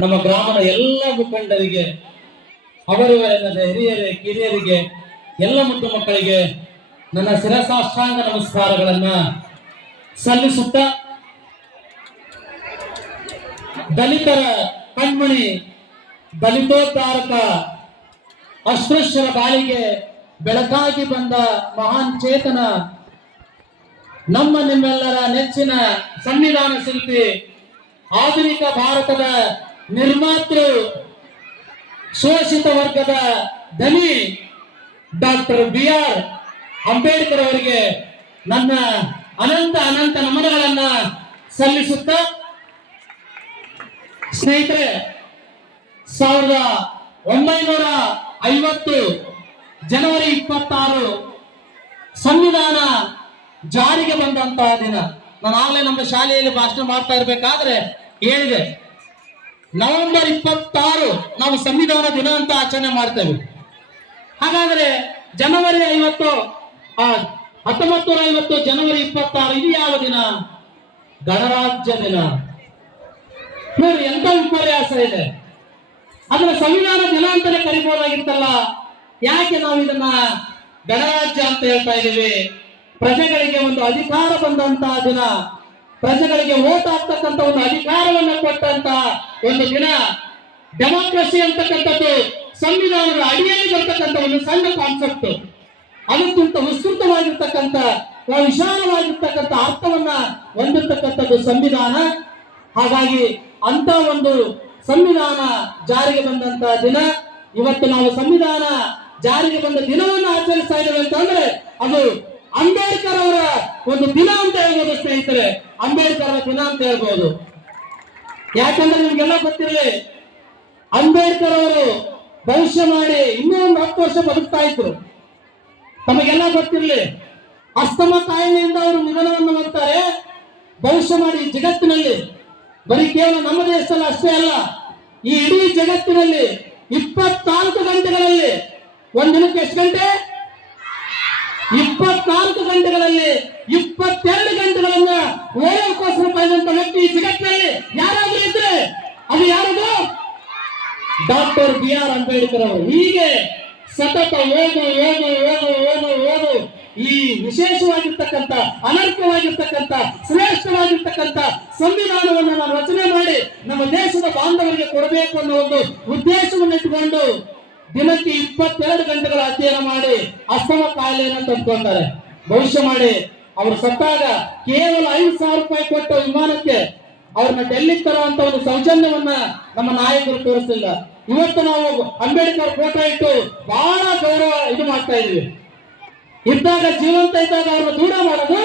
ನಮ್ಮ ಗ್ರಾಮದ ಎಲ್ಲ ಮುಖಂಡರಿಗೆ, ಅವರಿವರೆಲ್ಲದ ಹಿರಿಯರೇ ಕಿರಿಯರಿಗೆ, ಎಲ್ಲ ಮುದ್ದು ಮಕ್ಕಳಿಗೆ ನನ್ನ ಶಿರಸಾಷ್ಟಾಂಗ ನಮಸ್ಕಾರಗಳನ್ನ ಸಲ್ಲಿಸುತ್ತ, ದಲಿತರ ಕಣ್ಮಣಿ, ದಲಿತೋದ್ಧಾರಕ, ಅಸ್ಪೃಶ್ಯರ ಬಾಳಿಗೆ ಬೆಳಕಾಗಿ ಬಂದ ಮಹಾನ್ ಚೇತನ, ನಮ್ಮ ನಿಮ್ಮೆಲ್ಲರ ನೆಚ್ಚಿನ ಸಂವಿಧಾನ ಶಿಲ್ಪಿ, ಆಧುನಿಕ ಭಾರತದ ನಿರ್ಮಾತೃ, ಶೋಷಿತ ವರ್ಗದ ಧನಿ ಡಾಕ್ಟರ್ BR ಅಂಬೇಡ್ಕರ್ ಅವರಿಗೆ ನನ್ನ ಅನಂತ ಅನಂತ ನಮನಗಳನ್ನ ಸಲ್ಲಿಸುತ್ತ, ಸ್ನೇಹಿತರೆ, 1950 ಜನವರಿ 26 ಸಂವಿಧಾನ ಜಾರಿಗೆ ಬಂದಂತಹ ದಿನ. ನಾನು ಆಗಲೇ ನಮ್ಮ ಶಾಲೆಯಲ್ಲಿ ಭಾಷಣ ಮಾಡ್ತಾ ಇರಬೇಕಾದ್ರೆ ಹೇಳಿದೆ, ನವೆಂಬರ್ 26 ನಾವು ಸಂವಿಧಾನ ದಿನ ಅಂತ ಆಚರಣೆ ಮಾಡ್ತೇವೆ. ಹಾಗಾದ್ರೆ ಜನವರಿ 1950 ಜನವರಿ 26 ಇದು ಯಾವ ದಿನ? ಗಣರಾಜ್ಯ ದಿನ. ನೋಡಿ ಎಂತ ವಿಪರ್ಯಾಸ ಇದೆ. ಅದನ್ನ ಸಂವಿಧಾನ ದಿನ ಅಂತಾನೆ ಕರಿಬಹುದಾಗಿತ್ತಲ್ಲ, ಯಾಕೆ ನಾವು ಇದನ್ನ ಗಣರಾಜ್ಯ ಅಂತ ಹೇಳ್ತಾ ಇದ್ದೀವಿ? ಪ್ರಜೆಗಳಿಗೆ ಒಂದು ಅಧಿಕಾರ ಬಂದಂತಹ ದಿನ, ಪ್ರಜೆಗಳಿಗೆ ವೋಟ್ ಹಾಕ್ತಕ್ಕಂಥ ಒಂದು ಅಧಿಕಾರವನ್ನು ಕೊಟ್ಟಂತ ಒಂದು ದಿನ. ಡೆಮೋಕ್ರಸಿ ಅಂತಕ್ಕಂಥದ್ದು ಸಂವಿಧಾನದ ಅಡಿಯಲ್ಲಿ ಬರ್ತಕ್ಕಂಥ ಒಂದು ಸಣ್ಣ ಕಾನ್ಸೆಪ್ಟ್. ಅದಕ್ಕಿಂತ ವಿಸ್ತೃತವಾಗಿರ್ತಕ್ಕಂಥ, ವಿಶಾಲವಾಗಿರ್ತಕ್ಕಂಥ ಅರ್ಥವನ್ನ ಹೊಂದಿರತಕ್ಕಂಥದ್ದು ಸಂವಿಧಾನ. ಹಾಗಾಗಿ ಅಂತ ಒಂದು ಸಂವಿಧಾನ ಜಾರಿಗೆ ಬಂದಂತಹ ದಿನ ಇವತ್ತು ನಾವು ಸಂವಿಧಾನ ಜಾರಿಗೆ ಬಂದ ದಿನವನ್ನು ಆಚರಿಸ್ತಾ ಇದ್ದೇವೆ ಅಂತಂದ್ರೆ ಅದು ಅಂಬೇಡ್ಕರ್ ಅವರ ಒಂದು ದಿನ ಅಂತ ಹೇಳ್ಬೋದು ಸ್ನೇಹಿತರೆ. ಅಂಬೇಡ್ಕರ್ ಅವರ ದಿನ ಅಂತ ಹೇಳ್ಬೋದು. ಯಾಕಂದ್ರೆ ನಿಮ್ಗೆಲ್ಲ ಗೊತ್ತಿರಲಿ, ಅಂಬೇಡ್ಕರ್ ಅವರು ಭವಿಷ್ಯ ಮಾಡಿ ಇನ್ನೂ ಒಂದು 10 ವರ್ಷ ಬದುಕ್ತಾ ಇದ್ರು. ತಮಗೆಲ್ಲ ಗೊತ್ತಿರಲಿ, ಅಸ್ತಮ ಕಾಯಿಲೆಯಿಂದ ಅವರು ನಿಧನವನ್ನು ಹೊಂದ್ತಾರೆ. ಭವಿಷ್ಯ ಮಾಡಿ ಜಗತ್ತಿನಲ್ಲಿ, ಬರೀ ಕೇವಲ ನಮ್ಮ ದೇಶದಲ್ಲಿ ಅಷ್ಟೇ ಅಲ್ಲ, ಈ ಇಡೀ ಜಗತ್ತಿನಲ್ಲಿ 24 ಗಂಟೆಗಳಲ್ಲಿ, ಒಂದಿನಕ್ಕೆ ಎಷ್ಟು ಗಂಟೆ? 24 ಗಂಟೆಗಳಲ್ಲಿ 22 ಗಂಟೆಗಳನ್ನ ಓದೋಕ್ಕೋಸ್ಕರ ಕಾಯ್ದಂತ ವ್ಯಕ್ತಿ ಈ ಜಗತ್ತಿನಲ್ಲಿ ಯಾರಾದ್ರೂ ಇದ್ರೆ ಅದು ಯಾರದು? ಡಾಕ್ಟರ್ BR ಅಂಬೇಡ್ಕರ್ ಅವರು. ಹೀಗೆ ಸತತ ಓದು ಈ ವಿಶೇಷವಾಗಿರ್ತಕ್ಕಂಥ, ಅನರ್ಹವಾಗಿರ್ತಕ್ಕಂಥ, ಶ್ರೇಷ್ಠವಾಗಿರ್ತಕ್ಕಂಥ ಸಂವಿಧಾನವನ್ನು ನಾವು ರಚನೆ ಮಾಡಿ ನಮ್ಮ ದೇಶದ ಬಾಂಧವರಿಗೆ ಕೊಡಬೇಕು ಅನ್ನೋ ಒಂದು ಉದ್ದೇಶವನ್ನು ಇಟ್ಟುಕೊಂಡು ದಿನಕ್ಕೆ 22 ಗಂಟೆಗಳ ಅಧ್ಯಯನ ಮಾಡಿ ಅಸ್ತಮ ಕಾಯಿಲೆಯನ್ನು ತಂದುಕೊಂತಾರೆ. ಭವಿಷ್ಯ ಮಾಡಿ ಅವರು ಸತ್ತಾಗ ಕೇವಲ 5,000 ರೂಪಾಯಿ ಕೊಟ್ಟ ವಿಮಾನಕ್ಕೆ ಅವ್ರನ್ನ ಡೆಲ್ಲಿಗೆ ತರುವಂತ ಒಂದು ಸೌಜನ್ಯವನ್ನ ನಮ್ಮ ನಾಯಕರು ತೋರಿಸಿಲ್ಲ. ಇವತ್ತು ನಾವು ಅಂಬೇಡ್ಕರ್ ಫೋಟೋ ಇಟ್ಟು ಬಹಳ ಗೌರವ ಇದು ಮಾಡ್ತಾ ಇದ್ವಿ. ಇದ್ದಾಗ, ಜೀವಂತ ಇದ್ದಾಗ ಅವ್ರನ್ನ ದೂರ ಮಾಡೋದು,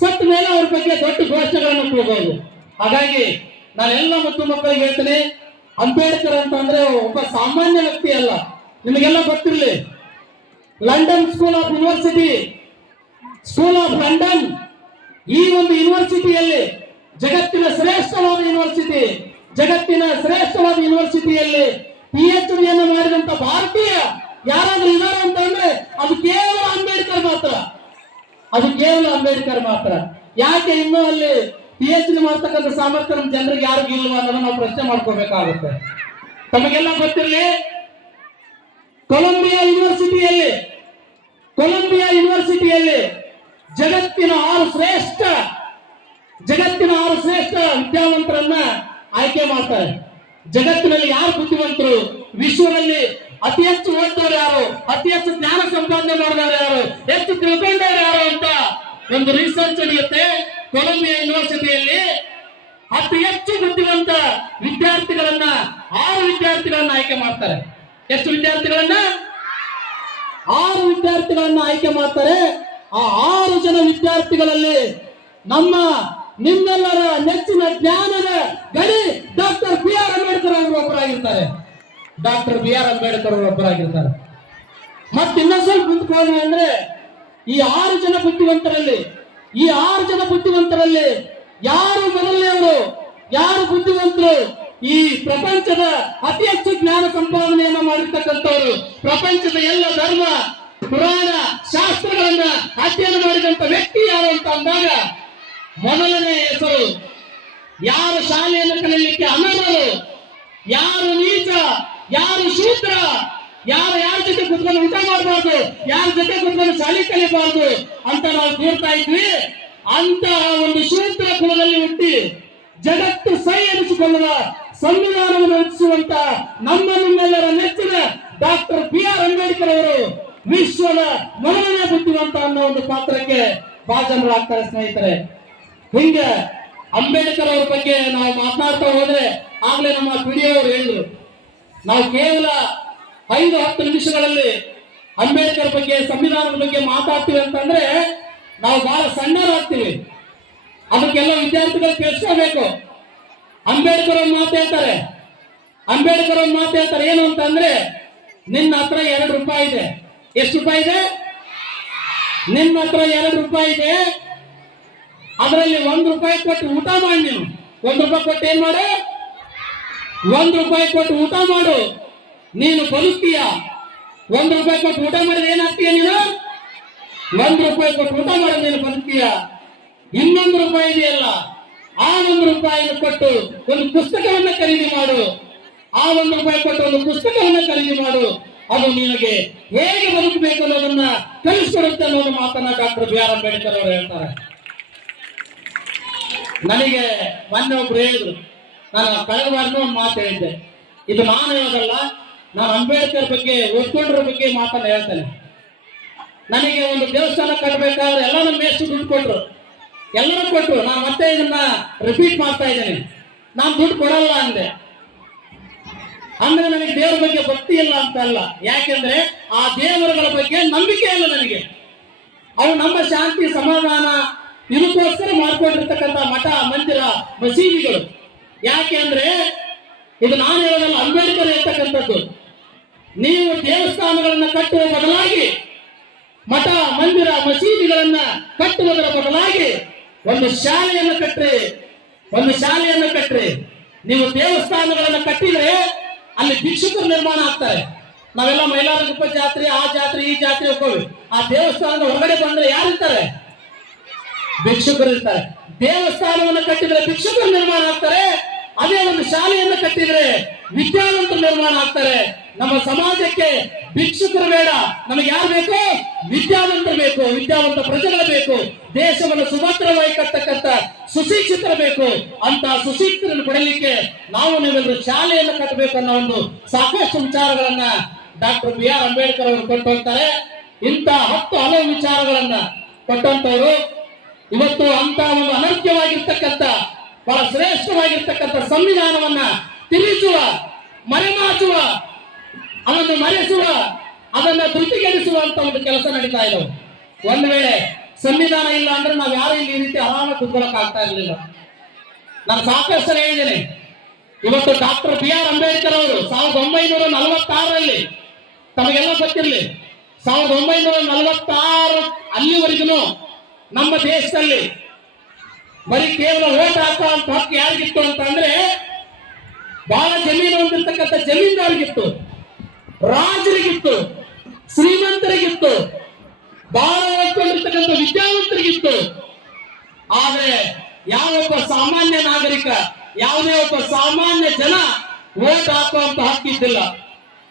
ಸತ್ತ ಮೇಲೆ ಅವ್ರ ಬಗ್ಗೆ ದೊಡ್ಡ ಘೋಷಣೆಗಳನ್ನು ಕೂಗೋದು. ಹಾಗಾಗಿ ನಾನೆಲ್ಲ ಮುದ್ದು ಮಕ್ಕಳಿಗೆ ಹೇಳ್ತೀನಿ, ಅಂಬೇಡ್ಕರ್ ಅಂತಂದ್ರೆ ಒಬ್ಬ ಸಾಮಾನ್ಯ ವ್ಯಕ್ತಿ ಅಲ್ಲ. ನಿಮಗೆಲ್ಲ ಗೊತ್ತಿರಲಿ, ಲಂಡನ್ ಸ್ಕೂಲ್ ಆಫ್ ಲಂಡನ್, ಈ ಒಂದು ಯೂನಿವರ್ಸಿಟಿಯಲ್ಲಿ, ಜಗತ್ತಿನ ಶ್ರೇಷ್ಠವಾದ ಯೂನಿವರ್ಸಿಟಿಯಲ್ಲಿ PhD ಮಾಡಿದಂತ ಭಾರತೀಯ ಯಾರಾದ್ರೂ ಇದ್ದಾರೆ ಅಂತಂದ್ರೆ ಅದು ಕೇವಲ ಅಂಬೇಡ್ಕರ್ ಮಾತ್ರ. ಯಾಕೆ ಇನ್ನೂ ಅಲ್ಲಿ PhD ಮಾಡ್ತಕ್ಕಂಥ ಸಾಮರ್ಥ್ಯ ನಮ್ಮ ಜನರಿಗೆ ಯಾರಿಗೂ ಇಲ್ವಾ ಅನ್ನೋದನ್ನ ನಾವು ಪ್ರಶ್ನೆ ಮಾಡ್ಕೋಬೇಕಾಗುತ್ತೆ. ತಮಗೆಲ್ಲ ಗೊತ್ತಿರಲಿ, ಕೊಲಂಬಿಯಾ ಯೂನಿವರ್ಸಿಟಿಯಲ್ಲಿ ಜಗತ್ತಿನ 6 ಶ್ರೇಷ್ಠ ವಿದ್ಯಾವಂತರನ್ನ ಆಯ್ಕೆ ಮಾಡ್ತಾರೆ. ಜಗತ್ತಿನಲ್ಲಿ ಯಾರು ಬುದ್ಧಿವಂತರು, ವಿಶ್ವದಲ್ಲಿ ಅತಿ ಹೆಚ್ಚು ಓದಿದವರು ಯಾರು, ಅತಿ ಹೆಚ್ಚು ಜ್ಞಾನ ಸಂಪಾದನೆ ಮಾಡಿದವರು ಯಾರು, ಹೆಚ್ಚು ತಿಳ್ಕೊಂಡವರು ಯಾರು ಅಂತ ಒಂದು ರಿಸರ್ಚ್ ನಡೆಯುತ್ತೆ. ಕೊಲಂಬಿಯಾ ಯೂನಿವರ್ಸಿಟಿಯಲ್ಲಿ ಅತಿ ಹೆಚ್ಚು ಬುದ್ಧಿವಂತ ವಿದ್ಯಾರ್ಥಿಗಳನ್ನ 6 ವಿದ್ಯಾರ್ಥಿಗಳನ್ನ ಆಯ್ಕೆ ಮಾಡ್ತಾರೆ. ಎಷ್ಟು ವಿದ್ಯಾರ್ಥಿಗಳನ್ನ? 6 ವಿದ್ಯಾರ್ಥಿಗಳನ್ನ ಆಯ್ಕೆ ಮಾಡ್ತಾರೆ. ಆ 6 ಜನ ವಿದ್ಯಾರ್ಥಿಗಳಲ್ಲಿ ನಿಮ್ಮೆಲ್ಲರ ನೆಚ್ಚಿನ ಜ್ಞಾನದ ಗಡಿ ಡಾಕ್ಟರ್ BR ಅಂಬೇಡ್ಕರ್ ಅವರು ಒಬ್ಬರಾಗಿರ್ತಾರೆ. ಮತ್ತೆ ಇನ್ನೊಂದು ಸ್ವಲ್ಪ ಮುಂದ್ಕೋಣ ಅಂದ್ರೆ, ಈ 6 ಜನ ಬುದ್ಧಿವಂತರಲ್ಲಿ ಯಾರು ಮೊದಲನೆಯವರು, ಯಾರು ಬುದ್ಧಿವಂತರು, ಈ ಪ್ರಪಂಚದ ಅತಿ ಹೆಚ್ಚು ಜ್ಞಾನ ಸಂಪಾದನೆಯನ್ನು ಮಾಡಿರ್ತಕ್ಕಂಥವ್ರು, ಪ್ರಪಂಚದ ಎಲ್ಲ ಧರ್ಮ ಪುರಾಣ ಶಾಸ್ತ್ರಗಳನ್ನ ಅಧ್ಯಯನ ಮಾಡಿದಂತ ವ್ಯಕ್ತಿ ಯಾರು ಅಂತ ಅಂದಾಗ ಮೊದಲನೇ ಹೆಸರು, ಯಾರು ಶಾಲೆಯನ್ನು ಕಲಿಯಲಿಕ್ಕೆ ಅನರ್ಹರು, ಯಾರು ನೀಚ, ಯಾರು ಶೂದ್ರ, ಯಾರ ಜೊತೆ ಕುತ್ಕೊಂಡು ಊಟ ಮಾಡಬಾರ್ದು, ಯಾರ ಜೊತೆ ಕುತ್ಕೊಂಡು ಶಾಲೆ ಕಲಿಬಾರ್ದು ಅಂತ ನಾವು ಕೂರ್ತಾ ಇದ್ವಿ. ಅಂತ ಒಂದು ಶೂದ್ರ ಕುಲದಲ್ಲಿ ಹುಟ್ಟಿ ಜಗತ್ತು ಸೈ ಎನಿಸಿಕೊಳ್ಳುವ ಸಂವಿಧಾನವನ್ನು ರಚಿಸುವಂತ ನಮ್ಮೆಲ್ಲರ ನೆಚ್ಚಿನ ಡಾಕ್ಟರ್ BR ಅಂಬೇಡ್ಕರ್ ಅವರು ವಿಶ್ವದ ಮೊದಲನೇ ಬುದ್ಧಿವಂತ ಅನ್ನೋ ಒಂದು ಪಾತ್ರಕ್ಕೆ ಭಾಜನರಾಗ್ತಾರೆ ಸ್ನೇಹಿತರೆ. ಹಿಂಗೆ ಅಂಬೇಡ್ಕರ್ ಅವ್ರ ಬಗ್ಗೆ ನಾವು ಮಾತನಾಡ್ತಾ ಹೋದ್ರೆ, ಆಗ್ಲೇ ನಮ್ಮ PDO ಅವರು ಹೇಳಿದ್ರು, ನಾವು ಕೇವಲ 5-10 ನಿಮಿಷಗಳಲ್ಲಿ ಅಂಬೇಡ್ಕರ್ ಬಗ್ಗೆ, ಸಂವಿಧಾನದ ಬಗ್ಗೆ ಮಾತಾಡ್ತೀವಿ ಅಂತಂದ್ರೆ ನಾವು ಬಹಳ ಸಣ್ಣರಾಗ್ತೀವಿ. ಅದಕ್ಕೆಲ್ಲ ವಿದ್ಯಾರ್ಥಿಗಳು ಕೇಳಿಸ್ಕೋಬೇಕು. ಅಂಬೇಡ್ಕರ್ ಒಂದು ಮಾತು ಹೇಳ್ತಾರೆ, ಏನು ಅಂತಂದ್ರೆ, ನಿನ್ನ ಹತ್ರ 2 ರೂಪಾಯಿ ಇದೆ. ಎಷ್ಟು ರೂಪಾಯಿ ಇದೆ? ನಿನ್ನ ಹತ್ರ 2 ರೂಪಾಯಿ ಇದೆ. ಅದರಲ್ಲಿ 1 ರೂಪಾಯಿ ಕೊಟ್ಟು ಊಟ ಮಾಡಿ. ನೀನು 1 ರೂಪಾಯಿ ಕೊಟ್ಟು ಏನ್ ಮಾಡು? 1 ರೂಪಾಯಿ ಕೊಟ್ಟು ಊಟ ಮಾಡು, ನೀನು ಬದುಕ್ತೀಯ. 1 ರೂಪಾಯಿ ಕೊಟ್ಟು ಊಟ ಮಾಡಿದ್ರೆ ಏನಾಗ್ತೀಯ ನೀನು? 1 ರೂಪಾಯಿ ಕೊಟ್ಟು ಊಟ ಮಾಡಿದ್ರೆ ನೀನು ಬದುಕ್ತೀಯ. ಇನ್ನೊಂದು ರೂಪಾಯಿ ಇದೆಯಲ್ಲ, ಆ 1 ರೂಪಾಯಿಯನ್ನು ಕೊಟ್ಟು ಒಂದು ಪುಸ್ತಕವನ್ನ ಖರೀದಿ ಮಾಡು. ಆ 1 ರೂಪಾಯಿ ಕೊಟ್ಟು ಒಂದು ಪುಸ್ತಕವನ್ನ ಖರೀದಿ ಮಾಡು. ಅದು ನಿನಗೆ ಹೇಗೆ ಬದುಕಬೇಕು ಅನ್ನೋದನ್ನ ಕಲಿಸ್ಕೊಡುತ್ತೆ ಅನ್ನೋದು ಮಾತನ್ನ ಡಾಕ್ಟರ್ BR ಅಂಬೇಡ್ಕರ್ ಅವರು ಹೇಳ್ತಾರೆ. ನನಗೆ ಮೊನ್ನೆ ಒಬ್ರು ಹೇಳಿದ್ರು, ನಾನು ಕಳೆದ ವಾರನೂ ಒಂದು ಮಾತು ಹೇಳಿದ್ದೆ. ಇದು ನಾನು ಹೇಳೋದಲ್ಲ, ನಾನು ಅಂಬೇಡ್ಕರ್ ಬಗ್ಗೆ, ಓದ್ಕೊಂಡ್ರ ಬಗ್ಗೆ ಮಾತನ್ನ ಹೇಳ್ತೇನೆ. ನನಗೆ ಒಂದು ದೇವಸ್ಥಾನ ಕಟ್ಟಬೇಕಾದ್ರೆ ಎಲ್ಲ ನಮ್ಮ ಎಷ್ಟು ದುಡ್ಡು ಕೊಟ್ರು, ಎಲ್ಲರೂ ಕೊಟ್ರು. ನಾನು ಮತ್ತೆ ಇದನ್ನ ರಿಪೀಟ್ ಮಾಡ್ತಾ ಇದ್ದೇನೆ, ನಾನು ದುಡ್ಡು ಕೊಡಲ್ಲ ಅಂದೆ. ಅಂದ್ರೆ ನನಗೆ ದೇವರ ಬಗ್ಗೆ ಭಕ್ತಿ ಇಲ್ಲ ಅಂತ ಅಲ್ಲ, ಯಾಕೆಂದ್ರೆ ಆ ದೇವರುಗಳ ಬಗ್ಗೆ ನಂಬಿಕೆ ಇಲ್ಲ ನನಗೆ. ಅವು ನಮ್ಮ ಶಾಂತಿ ಸಮಾಧಾನ ಇದಕ್ಕೋಸ್ಕರ ಮಾಡ್ಕೊಂಡಿರ್ತಕ್ಕಂಥ ಮಠ, ಮಂದಿರ, ಮಸೀದಿಗಳು. ಯಾಕೆ ಅಂದ್ರೆ ಇದು ನಾನು ಹೇಳೋದಲ್ಲ, ಅಂಬೇಡ್ಕರ್ ಹೇಳ್ತಕ್ಕಂಥದ್ದು. ನೀವು ದೇವಸ್ಥಾನಗಳನ್ನ ಕಟ್ಟುವ ಬದಲಾಗಿ, ಮಠ, ಮಂದಿರ, ಮಸೀದಿಗಳನ್ನ ಕಟ್ಟುವುದರ ಬದಲಾಗಿ ಒಂದು ಶಾಲೆಯನ್ನು ಕಟ್ಟ್ರಿ. ನೀವು ದೇವಸ್ಥಾನಗಳನ್ನ ಕಟ್ಟಿದ್ರೆ ಅಲ್ಲಿ ಭಿಕ್ಷುಕರು ನಿರ್ಮಾಣ ಆಗ್ತಾರೆ. ನಾವೆಲ್ಲ ಮೈಲಾರಗುಪ್ಪ ಜಾತ್ರೆ, ಆ ಜಾತ್ರೆ, ಈ ಜಾತ್ರೆ ಹೋಗ್ತೀವಿ. ಆ ದೇವಸ್ಥಾನದ ಹೊರಗಡೆ ಬಂದ್ರೆ ಯಾರಿರ್ತಾರೆ? ಭಿಕ್ಷುಕರು ಇರ್ತಾರೆ. ದೇವಸ್ಥಾನವನ್ನು ಕಟ್ಟಿದ್ರೆ ಭಿಕ್ಷುಕರು ನಿರ್ಮಾಣ ಆಗ್ತಾರೆ. ಅದೇ ಒಂದು ಶಾಲೆಯನ್ನು ಕಟ್ಟಿದ್ರೆ ವಿದ್ಯಾವಂತರು ನಿರ್ಮಾಣ ಆಗ್ತಾರೆ. ನಮ್ಮ ಸಮಾಜಕ್ಕೆ ಭಿಕ್ಷುಕರು ಬೇಡ, ನಮಗೆ ಯಾರು ಬೇಕು? ವಿದ್ಯಾವಂತರು ಬೇಕು, ವಿದ್ಯಾವಂತ ಪ್ರಜೆಗಳು ಬೇಕು. ದೇಶವನ್ನು ಸುಭದ್ರವಾಗಿ ಕಟ್ಟತಕ್ಕಂಥ ಸುಶಿಕ್ಷಿತರು ಬೇಕು. ಅಂತ ಸುಶಿಕ್ಷಿತರನ್ನು ಪಡೆಯಲಿಕ್ಕೆ ನಾವು ನೀವೆಲ್ಲರೂ ಶಾಲೆಯನ್ನು ಕಟ್ಟಬೇಕು ಅನ್ನೋ ಒಂದು ಸಾಕಷ್ಟು ವಿಚಾರಗಳನ್ನ ಡಾಕ್ಟರ್ BR ಅಂಬೇಡ್ಕರ್ ಅವರು ಕೊಟ್ಟು ಹೋಗ್ತಾರೆ. ಇಂಥ 10 ಹಲವು ವಿಚಾರಗಳನ್ನ ಕೊಟ್ಟಂತವರು ಇವತ್ತು ಅಂತ ಒಂದು ಅನರ್ಘ್ಯವಾಗಿರ್ತಕ್ಕಂಥ, ಬಹಳ ಶ್ರೇಷ್ಠವಾಗಿರ್ತಕ್ಕಂಥ ಸಂವಿಧಾನವನ್ನ ತಿರುಚುವ, ಮರೆಮಾಚುವ, ಅದನ್ನು ಮರೆಸುವ, ಅದನ್ನ ಧೃತಿಗೆಡಿಸುವಂತ ಒಂದು ಕೆಲಸ ನಡೀತಾ ಇದ್ದವು. ಒಂದು ವೇಳೆ ಸಂವಿಧಾನ ಇಲ್ಲ ಅಂದ್ರೆ ನಾವು ಯಾರು ಇಲ್ಲಿ ಈ ರೀತಿ ಆರಾಮ ಕುತ್ಕೊಳ್ಳಕ್ ಆಗ್ತಾ ಇರಲಿಲ್ಲ. ನಾನು ಸಾಕಷ್ಟು ಹೇಳಿದ್ದೇನೆ. ಇವತ್ತು ಡಾಕ್ಟರ್ BR ಅಂಬೇಡ್ಕರ್ ಅವರು 1946ರಲ್ಲಿ, ತಮಗೆಲ್ಲ ಗೊತ್ತಿರಲಿ, 1946 ಅಲ್ಲಿವರೆಗೂ ನಮ್ಮ ದೇಶದಲ್ಲಿ ಬರೀ ಕೇವಲ ಓಟ್ ಹಾಕುವಂತ ಹಕ್ಕು ಯಾರಿಗಿತ್ತು ಅಂತಂದ್ರೆ ಬಹಳ ಜಮೀನು ಹೊಂದಿರ್ತಕ್ಕಂಥ ಜಮೀನ್ದಾರಿಗಿತ್ತು, ರಾಜರಿಗಿತ್ತು, ಶ್ರೀಮಂತರಿಗಿತ್ತು, ಬಹಳ ಓದ್ಕೊಂಡಿರ್ತಕ್ಕಂಥ ವಿದ್ಯಾವಂತರಿಗಿತ್ತು. ಆದ್ರೆ ಯಾವೊಬ್ಬ ಸಾಮಾನ್ಯ ನಾಗರಿಕ, ಯಾವುದೇ ಒಬ್ಬ ಸಾಮಾನ್ಯ ಜನ ಓಟ್ ಹಾಕುವಂತ ಹಕ್ಕಿದ್ದಿಲ್ಲ.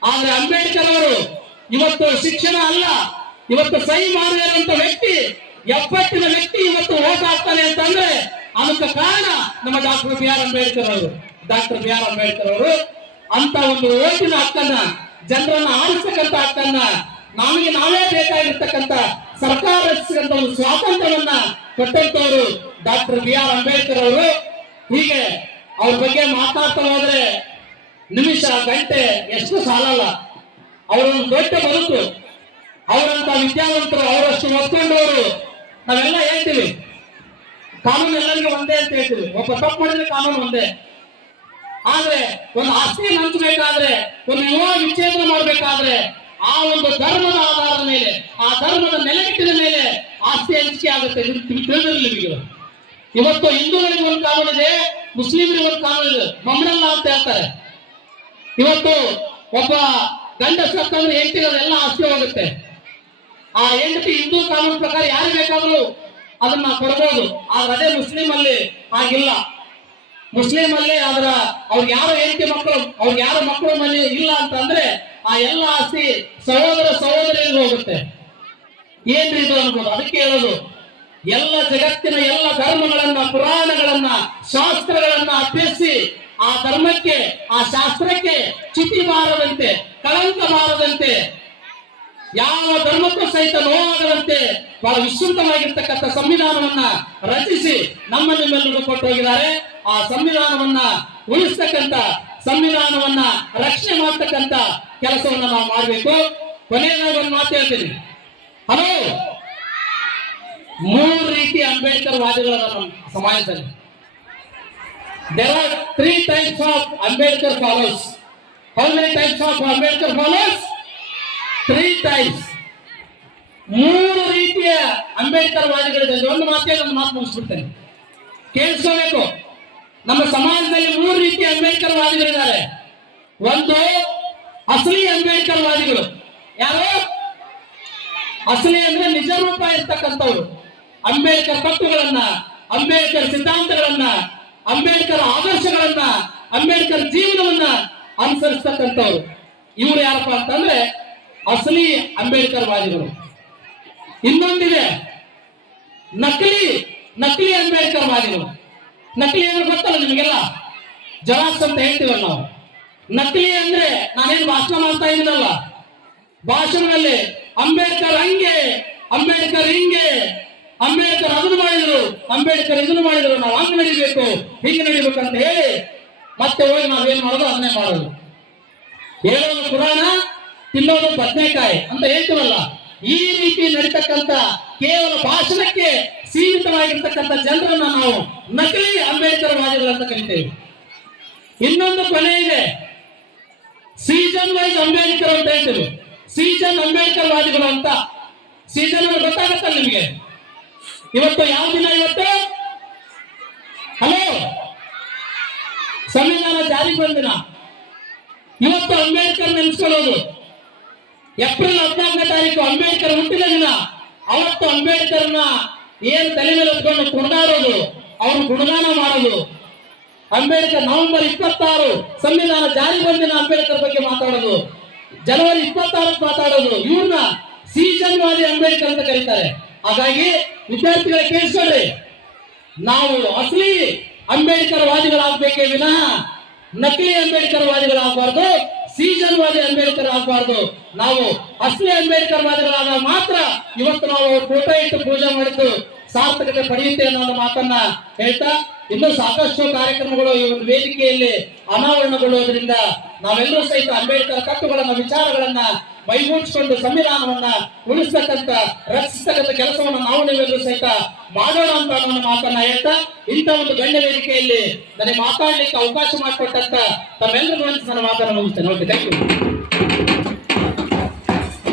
ಆದ್ರೆ ಅಂಬೇಡ್ಕರ್ ಅವರು ಇವತ್ತು ಶಿಕ್ಷಣ ಅಲ್ಲ, ಇವತ್ತು ಸಹಿ ಮಾಡಿದಂತ ವ್ಯಕ್ತಿ, ಎಪ್ಪತ್ತಿನ ವ್ಯಕ್ತಿ ಇವತ್ತು ಓಟ್ ಹಾಕ್ತಾನೆ ಅಂತಂದ್ರೆ ಅದಕ್ಕೆ ಕಾರಣ ನಮ್ಮ ಡಾಕ್ಟರ್ BR ಅಂಬೇಡ್ಕರ್ ಅವರು. ಅಂತ ಒಂದು ಓಟಿನ ಹಕ್ಕನ್ನ, ಜನರನ್ನ ಆರಿಸ್ತಕ್ಕಂಥ ಹಕ್ಕನ್ನ, ನಮಗೆ ನಾವೇ ಬೇಕಾಗಿರ್ತಕ್ಕಂಥ ಸರ್ಕಾರ ರಚಿಸತಕ್ಕಂಥ ಒಂದು ಸ್ವಾತಂತ್ರ್ಯವನ್ನ ಕೊಟ್ಟಂತವರು ಡಾಕ್ಟರ್ BR ಅಂಬೇಡ್ಕರ್ ಅವರು. ಹೀಗೆ ಅವ್ರ ಬಗ್ಗೆ ಮಾತಾಡ್ತಾ ಹೋದ್ರೆ ನಿಮಿಷ, ಗಂಟೆ ಎಷ್ಟು ಸಾಲಲ್ಲ. ಅವರೊಂದು ದೊಡ್ಡ ಬದುಕು, ಅವರಂತ ವಿದ್ಯಾವಂತರು, ಅವರಷ್ಟು ಓದ್ಕೊಂಡವರು. ನಾವೆಲ್ಲ ಹೇಳ್ತೀವಿ ಕಾನೂನು ಎಲ್ಲರಿಗೂ ಒಂದೇ ಅಂತ ಹೇಳ್ತೀವಿ, ಒಬ್ಬ ತಪ್ಪು ಮಾಡಿದ್ರೆ ಕಾನೂನು ಒಂದೇ. ಆದ್ರೆ ಒಂದು ಆಸ್ತಿಯನ್ನು ಹಂಚಬೇಕಾದ್ರೆ, ಒಂದು ವಿವಾಹ ವಿಚ್ಛೇದನ ಮಾಡಬೇಕಾದ್ರೆ ಆ ಒಂದು ಧರ್ಮದ ಆಧಾರದ ಮೇಲೆ, ಆ ಧರ್ಮದ ನೆಲೆಗಟ್ಟಿನ ಮೇಲೆ ಆಸ್ತಿ ಹಂಚಿಕೆ ಆಗುತ್ತೆ. ತಿಳಿದಿರಲಿ ನಿಮಗೆ. ಇವತ್ತು ಹಿಂದೂಗಳಿಗೆ ಒಂದು ಕಾನೂನು ಇದೆ, ಮುಸ್ಲಿಮರಿಗೆ ಒಂದು ಕಾನೂನು ಇದೆ, ಮಮ್ಮನಲ್ಲ ಅಂತ ಹೇಳ್ತಾರೆ. ಇವತ್ತು ಒಬ್ಬ ಗಂಡ ಸತ್ತಂದ್ರೆ ಹೆಂಡತಿಗೆಲ್ಲ ಆಸ್ತಿ ಹೋಗುತ್ತೆ. ಆ ಹೆಂಡತಿ ಹಿಂದೂ ಕಾನೂನು ಪ್ರಕಾರ ಯಾರು ಬೇಕಾದ್ರೂ ಅದನ್ನ ಕೊಡಬಹುದು. ಆದ್ರೆ ಅದೇ ಮುಸ್ಲಿಂ ಅಲ್ಲಿ ಹಾಗಿಲ್ಲ. ಮುಸ್ಲಿಂ ಅಲ್ಲಿ ಆದ್ರ ಅವ್ರಿಗೆ ಯಾರು ಹೆಂಡತಿ ಮಕ್ಕಳು, ಅವ್ರಿಗೆ ಯಾರು ಮಕ್ಕಳು ಮನೆ ಇಲ್ಲ ಅಂತಂದ್ರೆ ಆ ಎಲ್ಲ ಆಸ್ತಿ ಸಹೋದರ ಸಹೋದರಿಯಲ್ಲಿ ಹೋಗುತ್ತೆ. ಏನ್ರಿ ಇದು ಅನ್ಬೋದು. ಅದಕ್ಕೆ ಹೇಳೋದು, ಎಲ್ಲ ಜಗತ್ತಿನ ಎಲ್ಲ ಧರ್ಮಗಳನ್ನ, ಪುರಾಣಗಳನ್ನ, ಶಾಸ್ತ್ರಗಳನ್ನ ಅಭ್ಯಸಿಸಿ ಆ ಧರ್ಮಕ್ಕೆ, ಆ ಶಾಸ್ತ್ರಕ್ಕೆ ಚ್ಯುತಿ ಬಾರದಂತೆ, ಕಳಂಕ ಬಾರದಂತೆ, ಯಾವ ಧರ್ಮಕ್ಕೂ ಸಹಿತ ನೋವಾಗದಂತೆ ಬಹಳ ವಿಸ್ತೃತವಾಗಿರ್ತಕ್ಕಂಥ ಸಂವಿಧಾನವನ್ನ ರಚಿಸಿ ನಮ್ಮ ನಿಮ್ಮೆಲ್ಲರಿಗೂ ಕೊಟ್ಟು ಹೋಗಿದ್ದಾರೆ. ಆ ಸಂವಿಧಾನವನ್ನ ಉಳಿಸ್ತಕ್ಕಂಥ, ಸಂವಿಧಾನವನ್ನ ರಕ್ಷಣೆ ಮಾಡ್ತಕ್ಕಂಥ ಕೆಲಸವನ್ನ ನಾವು ಮಾಡಬೇಕು. ಕೊನೆಯದಾಗಿ ಒಂದು ಮಾತು ಹೇಳ್ತೀನಿ. ಹಲೋ, 3 ರೀತಿಯ ಅಂಬೇಡ್ಕರ್ ವಾದಿಗಳ ನಮ್ಮ ಸಮಾಜದಲ್ಲಿ. There are 3 types of Ambedkar followers. How many types of Ambedkar followers? 3 types. 3 ರೀತಿಯ ಅಂಬೇಡ್ಕರ್ ವಾದಿಗಳಿದೆ. ಒಂದು ಮಾತೇ ಒಂದು ಮಾತು ಮುಗಿಸ್ಬಿಡ್ತೇನೆ, ಕೇಳಿಸ್ಕೋಬೇಕು. ನಮ್ಮ ಸಮಾಜದಲ್ಲಿ 3 ರೀತಿಯ ಅಂಬೇಡ್ಕರ್ ವಾದಿಗಳಿದ್ದಾರೆ. ಒಂದು ಅಸಲಿ ಅಂಬೇಡ್ಕರ್ ವಾದಿಗಳು. ಯಾರು? ಅಸಲಿ ಅಂದ್ರೆ ನಿಜ ರೂಪ ಇರ್ತಕ್ಕಂಥವ್ರು. ಅಂಬೇಡ್ಕರ್ ತತ್ವಗಳನ್ನ, ಅಂಬೇಡ್ಕರ್ ಸಿದ್ಧಾಂತಗಳನ್ನ, ಅಂಬೇಡ್ಕರ್ ಆದರ್ಶಗಳನ್ನ, ಅಂಬೇಡ್ಕರ್ ಜೀವನವನ್ನ ಅನುಸರಿಸ್ತಕ್ಕಂಥವ್ರು. ಇವರು ಯಾರಪ್ಪ ಅಂತಂದ್ರೆ ಅಸಲಿ ಅಂಬೇಡ್ಕರ್ ವಾದಿಗಳು. ಇನ್ನೊಂದಿದೆ ನಕಲಿ ಅಂಬೇಡ್ಕರ್ ವಾದಿಗಳು. ನಕಲಿ ಅಂದ್ರೆ ಗೊತ್ತಲ್ಲ ನಿಮಗೆಲ್ಲ, ಜರಾಕ್ಸ್ ಅಂತ ಹೇಳ್ತೀವಲ್ಲ ನಾವು. ನಕಲಿ ಅಂದ್ರೆ ನಾನೇನು ಭಾಷಣ ಮಾಡ್ತಾ ಇದ್ದೀನಲ್ಲ, ಭಾಷಣದಲ್ಲಿ ಅಂಬೇಡ್ಕರ್ ಹಂಗೆ, ಅಂಬೇಡ್ಕರ್ ಹಿಂಗೆ, ಅಂಬೇಡ್ಕರ್ ಅದನ್ನು ಮಾಡಿದ್ರು, ಅಂಬೇಡ್ಕರ್ ಇದನ್ನು ಮಾಡಿದ್ರು, ನಾವು ಹಂಗೆ ನಡಿಬೇಕು, ಹಿಂಗೆ ನಡಿಬೇಕು ಅಂತ ಹೇಳಿ ಮತ್ತೆ ಹೋಗಿ ನಾವೇನ್ ಮಾಡೋದು ಅದನ್ನೇ ಮಾಡೋದು. ಹೇಳೋದು ಪುರಾಣ, ತಿನ್ನೋದು ಬದನೆಕಾಯಿ ಅಂತ ಹೇಳ್ತೀವಲ್ಲ. ಈ ರೀತಿ ನಡೀತಕ್ಕಂಥ ಕೇವಲ ಭಾಷಣಕ್ಕೆ ಸೀಮಿತವಾಗಿರ್ತಕ್ಕಂಥ ಜನರನ್ನ ನಾವು ನಕಲಿ ಅಂಬೇಡ್ಕರ್ ವಾದಿಗಳು ಅಂತ ಕರಿತೇವೆ. ಇನ್ನೊಂದು ಕೊನೆ ಇದೆ, ಸೀಸನ್ ವೈಸ್ ಅಂಬೇಡ್ಕರ್ ಅಂತ ಹೇಳ್ತೇವೆ. ಸೀಸನ್ ಅಂಬೇಡ್ಕರ್ ವಾದಿಗಳು ಅಂತ. ಸೀಸನ್ ಅಂದ್ರೆ ಗೊತ್ತಾಗತ್ತಲ್ಲ ನಿಮಗೆ. ಇವತ್ತು ಯಾವ ದಿನ? ಇವತ್ತು ಹಲೋ, ಸಂವಿಧಾನ ಜಾರಿಗೆ ಬಂದ ದಿನ. ಇವತ್ತು ಅಂಬೇಡ್ಕರ್ ನೆನೆಸ್ಕೊಳ್ಳೋದು. ಏಪ್ರಿಲ್ 14ನೇ ತಾರೀಕು ಅಂಬೇಡ್ಕರ್ ಹುಟ್ಟಿದ ದಿನ. ಅವತ್ತು ಅಂಬೇಡ್ಕರ್ನ ಏನ್ ತಲೆ ಮೇಲೆ ಹೊತ್ಕೊಂಡು ಕುಣಿದಾಡೋದು, ಅವ್ರು ಗುಣಗಾನ ಮಾಡೋದು. ಅಂಬೇಡ್ಕರ್ ನವೆಂಬರ್ 26 ಸಂವಿಧಾನ ಜಾರಿ ಬಂದ ದಿನ ಅಂಬೇಡ್ಕರ್ ಬಗ್ಗೆ ಮಾತಾಡೋದು, ಜನವರಿ 26 ಮಾತಾಡೋದು. ಇವ್ರನ್ನ ಸೀಸನ್ ವಾದಿ ಅಂಬೇಡ್ಕರ್ ಅಂತ ಕರೀತಾರೆ. ಹಾಗಾಗಿ ವಿದ್ಯಾರ್ಥಿಗಳ ಕೇಳಿಸ್ಕೊಳ್ರಿ, ನಾವು ಅಸಲಿ ಅಂಬೇಡ್ಕರ್ ವಾದಿಗಳಾಗಬೇಕೇ ವಿನಃ ನಕಲಿ ಅಂಬೇಡ್ಕರ್ ವಾದಿಗಳಾಗಬಾರ್ದು, ಸೀಸನ್ ವಾದಿ ಅಂಬೇಡ್ಕರ್ ಆಗಬಾರ್ದು. ನಾವು ಅಸಲಿ ಅಂಬೇಡ್ಕರ್ ವಾದಿಗಳಾದಾಗ ಮಾತ್ರ ಇವತ್ತು ನಾವು ಫೋಟೋ ಇಟ್ಟು ಪೂಜೆ ಮಾಡಿದ್ದು ಸಾರ್ಥಕತೆ ಪಡೆಯುತ್ತೆ ಅನ್ನೋ ಮಾತನ್ನ ಹೇಳ್ತಾ, ಇನ್ನೂ ಸಾಕಷ್ಟು ಕಾರ್ಯಕ್ರಮಗಳು ಈ ಒಂದು ವೇದಿಕೆಯಲ್ಲಿ ಅನಾವರಣಗೊಳ್ಳುವುದರಿಂದ ನಾವೆಲ್ಲರೂ ಸಹಿತ ಅಂಬೇಡ್ಕರ್ ತತ್ವಗಳನ್ನ, ವಿಚಾರಗಳನ್ನ ಮೈಗೂಡಿಸಿಕೊಂಡು ಸಂವಿಧಾನವನ್ನ ಉಳಿಸ್ತಕ್ಕಂಥ, ರಕ್ಷಿಸ್ತಕ್ಕಂಥ ಕೆಲಸವನ್ನು ನಾವು ನೀವೆಲ್ಲರೂ ಸಹಿತ ಮಾಡೋಣ ಅಂತ ಅನ್ನೋ ಮಾತನ್ನ ಹೇಳ್ತಾ, ಇಂಥ ಒಂದು ಗಣ್ಯ ವೇದಿಕೆಯಲ್ಲಿ ನನಗೆ ಮಾತಾಡ್ಲಿಕ್ಕೆ ಅವಕಾಶ ಮಾಡಿಕೊಟ್ಟಂತ ತಮ್ಮೆಲ್ಲರಿಗೂ ನನ್ನ ಮಾತನ್ನು ಮುಗಿಸ್ತೇನೆ. Okay, thank you.